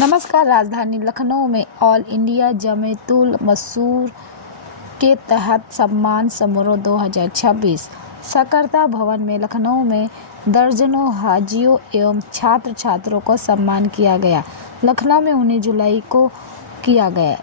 नमस्कार। राजधानी लखनऊ में ऑल इंडिया जमीयतुल मसूर के तहत सम्मान समारोह 2026 सकरता भवन में लखनऊ में दर्जनों हाजियों एवं छात्र छात्रों को सम्मान किया गया। लखनऊ में 19 जुलाई को किया गया।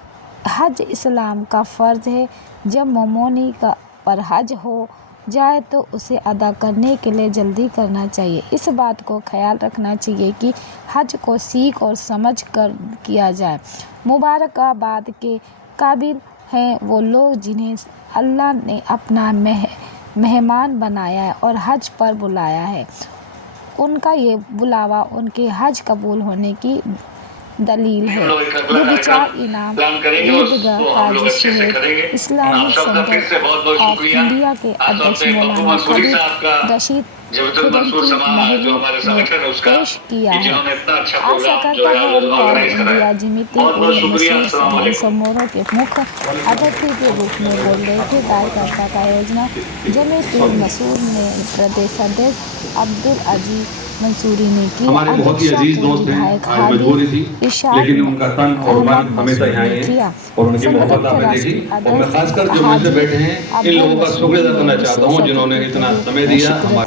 हज इस्लाम का फ़र्ज़ है। जब मोमिनी पर हज हो जाए तो उसे अदा करने के लिए जल्दी करना चाहिए। इस बात को ख्याल रखना चाहिए कि हज को सीख और समझ कर किया जाए। मुबारकबाद के काबिल हैं वो लोग जिन्हें अल्लाह ने अपना मेहमान बनाया है और हज पर बुलाया है। उनका ये बुलावा उनके हज कबूल होने की दलील है। ये विचार इनाम ईदगाह काजी शहीद इस्लामिक सेंटर ऑफ इंडिया के अध्यक्ष मौलाना कबीर रशीद महली ने पेश किया है। आज सकरता भवन में ऑल इंडिया जमीयतुल मसूर समारोह के मुख्य अतिथि के रूप में बोल रहे थे। कार्यकर्ता का आयोजन जमीयतुल मसूर ने प्रदेश अध्यक्ष अब्दुल अजीज मंसूरी ने किया। हमारे बहुत ही अजीज दोस्त हैं, आज मजबूरी थी लेकिन उनका तन और मन हमेशा यहाँ है और उनकी मोहब्बत हमें देखी। और मैं खासकर जो मंच पे बैठे हैं इन लोगों का शुक्रिया अदा करना चाहता हूँ जिन्होंने इतना समय दिया। सरकार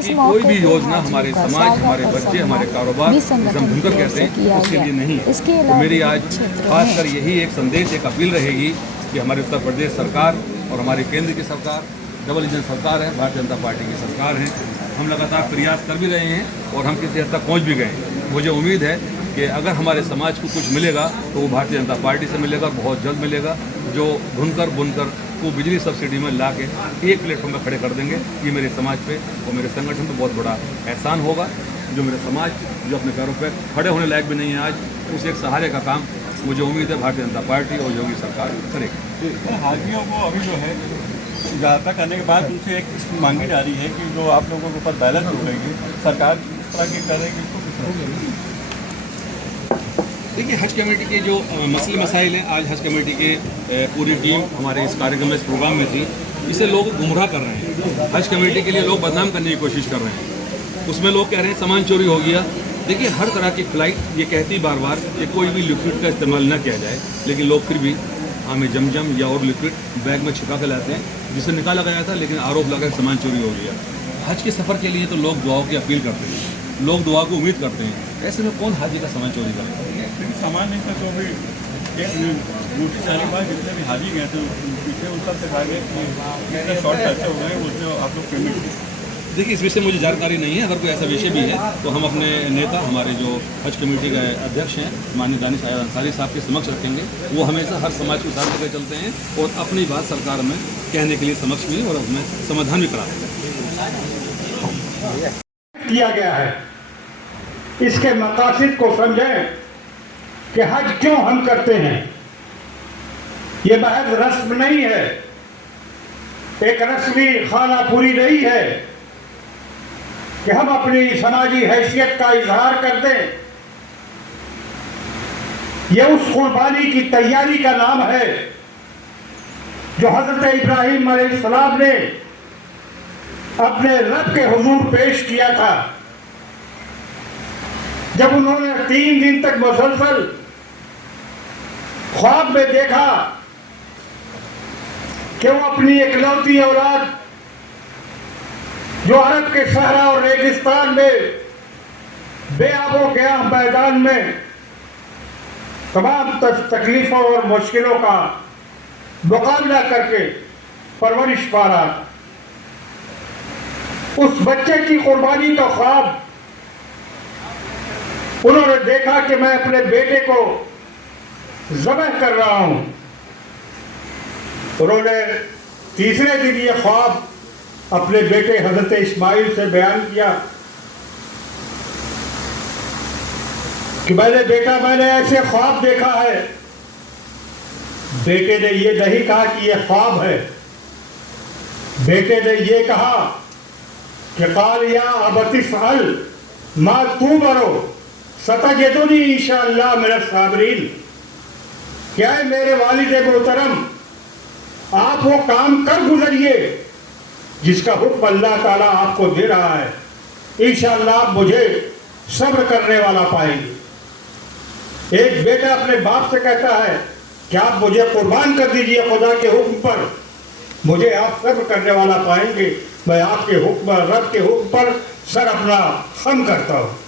की कोई भी योजना हमारे समाज, हमारे बच्चे, हमारे कारोबार जिसे हम भूनकर कहते हैं उसके लिए नहीं है। तो मेरी आज खासकर यही एक संदेश, एक अपील रहेगी कि हमारे उत्तर प्रदेश सरकार और हमारी केंद्र की सरकार डबल इंजन सरकार है, भारतीय जनता पार्टी की सरकार है। हम लगातार प्रयास कर भी रहे हैं और हम किसी हद तक पहुंच भी गए। मुझे उम्मीद है कि अगर हमारे समाज को कुछ मिलेगा तो वो भारतीय जनता पार्टी से मिलेगा, बहुत जल्द मिलेगा। जो बुनकर को बिजली सब्सिडी में ला के एक प्लेटफॉर्म पर खड़े कर देंगे, ये मेरे समाज पे और मेरे संगठन पे बहुत बड़ा एहसान होगा। जो मेरे समाज जो अपने पैरों पर खड़े होने लायक भी नहीं है आज, उसे एक सहारे का काम मुझे उम्मीद है भारतीय जनता पार्टी और योगी सरकार करेगी। हाजियों को अभी जो है यात्रा करने के बाद उनसे एक मांगी जा रही है कि जो आप लोगों के ऊपर बैलेंस हो गई सरकार किस तरह की करेगी, इसको किस तरह। देखिए, हज कमेटी के जो मसले मसाइल हैं, आज हज कमेटी के पूरी टीम हमारे इस कार्यक्रम में, इस प्रोग्राम में थी। इसे लोग गुमराह कर रहे हैं, हज कमेटी के लिए लोग बदनाम करने की कोशिश कर रहे हैं। उसमें लोग कह रहे हैं सामान चोरी हो गया। देखिए, हर तरह की फ्लाइट ये कहती बार बार कि कोई भी लिक्विड का इस्तेमाल न किया जाए, लेकिन लोग फिर भी हमें जमजम या और लिक्विड बैग में छिपा कर लाते हैं, जिसे निकाला गया था लेकिन आरोप लगा सामान चोरी हो गया। हज के सफ़र के लिए तो लोग दुआओं की अपील करते हैं, लोग दुआ को उम्मीद करते हैं। ऐसे में कौन हाजी का सामान चोरी करता है? लेकिन सामान नहीं था तो अभी एक नोटिस आने के बाद जितने भी हाजी गए थे पीछे उन सब से आगे कितने शॉर्ट पैसे हो गए, उसमें आप लोग पेमेंट। देखिए, इस विषय में मुझे जानकारी नहीं है। अगर कोई ऐसा विषय भी है तो हम अपने नेता, हमारे जो हज कमेटी के अध्यक्ष हैं माननीय दानिश आयाद अंसारी साहब के समक्ष रखेंगे। वो हमेशा हर समाज के साथ लेकर चलते हैं और अपनी बात सरकार में कहने के लिए समक्ष भी और उसमें समाधान भी कराते हैं। किया गया है, इसके मकासद को समझें कि हज क्यों हम करते हैं। ये महज रस्म नहीं है, एक रस्मी खाना पूरी नहीं है कि हम अपनी समाजी हैसियत का इजहार कर दें। यह उस कुर्बानी की तैयारी का नाम है जो हजरत इब्राहिम अलैहिस्सलाम ने अपने रब के हुजूर पेश किया था। जब उन्होंने 3 दिन तक मुसलसल ख्वाब में देखा कि वो अपनी इकलौती औलाद जो अरब के सहरा और रेगिस्तान में बेआबो गया मैदान में तमाम तकलीफों और मुश्किलों का मुकाबला करके परवरिश पा रहा, उस बच्चे की कुर्बानी का ख्वाब उन्होंने देखा कि मैं अपने बेटे को ज़बह कर रहा हूं। उन्होंने तीसरे दिन ये ख्वाब अपने बेटे हजरत इस्माइल से बयान किया कि मैंने ऐसे ख्वाब देखा है। बेटे ने ये नहीं कहा कि ये ख्वाब है, बेटे ने ये कहा कि काल या अबतिफ़अल मा तुमरो सतजदुनी इंशाअल्लाह मिनस साबिरीन। क्या है मेरे वालिद मोहतरम, आप वो काम कर गुजरिए जिसका हुक्म अल्लाह ताला आपको दे रहा है, इंशाअल्लाह आप मुझे सब्र करने वाला पाएंगे। एक बेटा अपने बाप से कहता है कि आप मुझे कुर्बान कर दीजिए खुदा के हुक्म पर, मुझे आप सब्र करने वाला पाएंगे, मैं आपके हुक्म रब के हुक्म पर सर अपना खम करता हूँ।